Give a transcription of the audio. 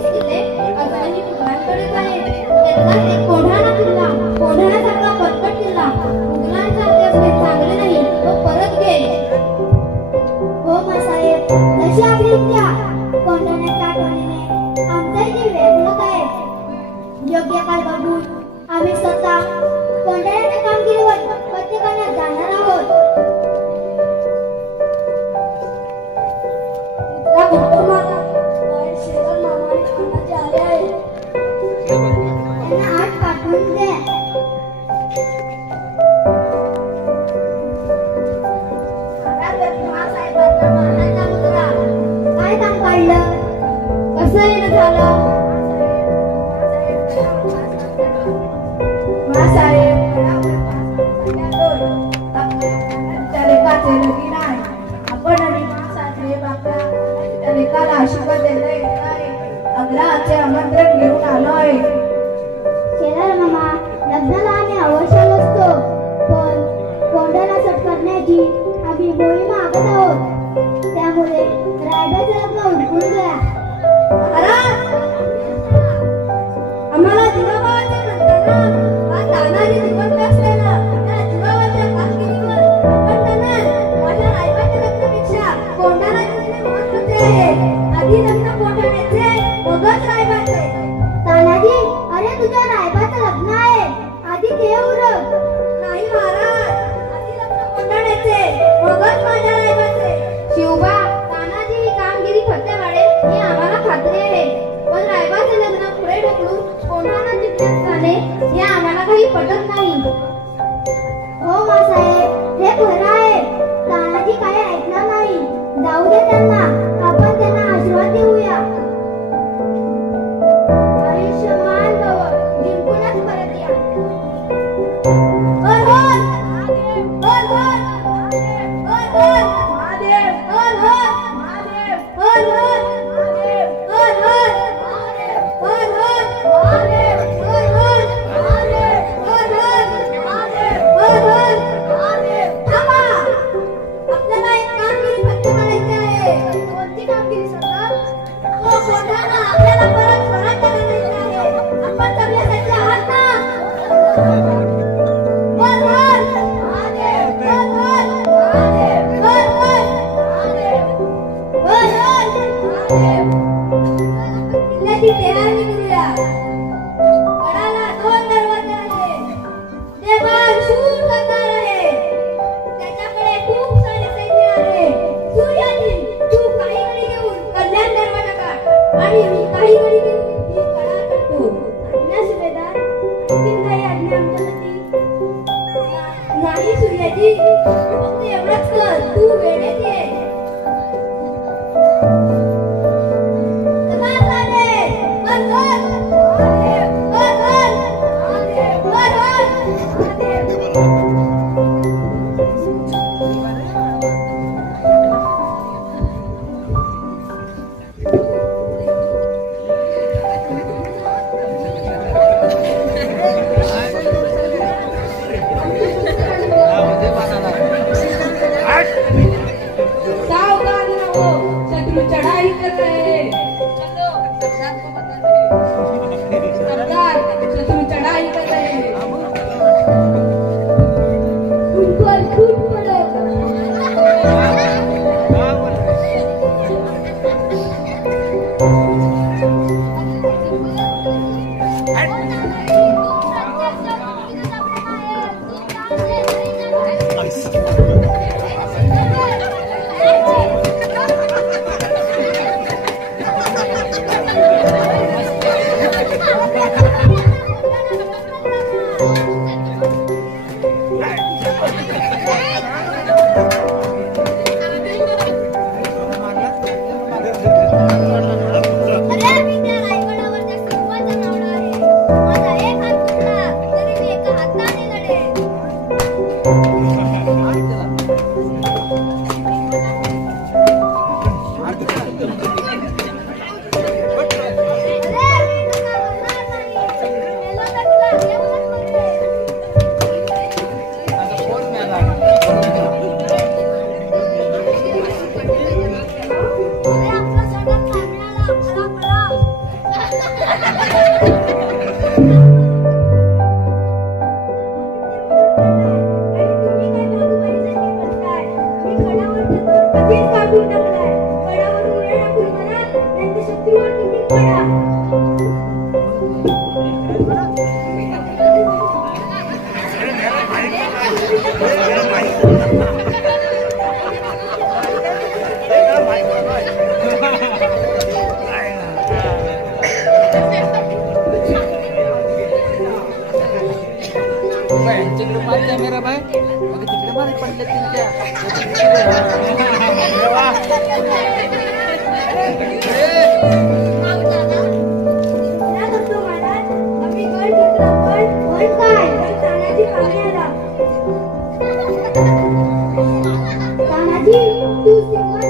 36 किल्ले अजूनही मुघलांकडेच आहेत. त्यातलाच एक कोढाणा किल्ला, कोढाण्यासारखा पटपट किल्ला मुघलांचा असणे चांगले नाही, तो परत गेले. हो मासाहेब, तशी आपली इच्छा. कोंढाण्याच्या आठवणीने आमचाही जीव व्याकुळत आहे. योग्य काळ बघून आम्ही स्वतः कोंढाण्याच्या कामगिरीवर पत्ते करण्यात जाणार आहोत. त्यांना आत पाठवून द्या. काय काम काढलं? कसं येणं झालं? आशीर्वाद अग्रहाचे आमंत्रण घेऊन आलो आहे. शेलार मामा, लग्नाला आम्ही अवश्य असतो, पण कोंढाणा सट करण्याची आम्ही मोहीम आखत आहोत. त्यामुळे रायबाचं लग्न उरकून द्या. आम्हाला जीवाभावाचे म्हणताना हा तानाजी जिवंत असलेला त्या जीवाभावाच्या कामगिरीवर म्हणताना माझ्या रायबाच्या लग्नापेक्षा कोंढाण्याचे महत्त्वाचे आहे. आधी लग्न कोंढाण्याचे, मगच रायबाचे. तानाजी, अरे तुझ्या रायबाचं लग्न आहे, आधी ते उरक. नाही महाराज, आधी लग्न कोंढाण्याचे, मगच माझ्या रायबाचे. शिवबा, तानाजी ही कामगिरी फत्या वाढेल ही आम्हाला खात्री आहे, पण रायबाचे लग्न पुढे ढकलून कोंढाणा जिंकण्यात जाणे हे आम्हाला काही पटत नाही. हो मासाहेब, हे खरं आहे. तानाजी काही ऐकणार नाही. जाऊ दे त्यांना, आपण त्यांना आशीर्वाद देऊया. आयुष्यमान भव, जिंकूनच परत या. आपल्याला एक कामगिरी फक्त करायची आहे. कोणती कामगिरी सांगा? कोंढाणा आपल्याला परत स्वराज्य आणायचे आहे. आपण सगळ्यासाठी आहात ना? किल्ल्याची तयारी करूया. गडाला 2 दरवाजे आहेत. देवाल शूर करणार आहे. त्याच्याकडे खूप सारे सैन्य आहे. सूर्याजी, तू काही गडी घेऊन कल्याण दरवाजा काढ आणि मी काही गडी घेऊन ही कडा काढतो. आज्ञा सुभेदार, आणखीन काही आज्ञा आमच्यासाठी? नाही सूर्याजी, फक्त एवढंच कर, तू वेळेत ये. शत्रु चढ़ाई कर रहे हैं. सरदार, शत्रु चढ़ाई कर रहे हैं. उन पर फूट पड़ो. फूल टाकलाय. कडावरून उडणारा फूल म्हणा, त्यांच्या शत्रूवर तुम्ही पडा. तिकडे मार कॅमेरा बाय मग तिकडे मार पडले त्यांच्या काय करतो महाराज? आम्ही गड घेतला पण काय? पण तानाजी पाहुणे आला. तानाजी तू सिंह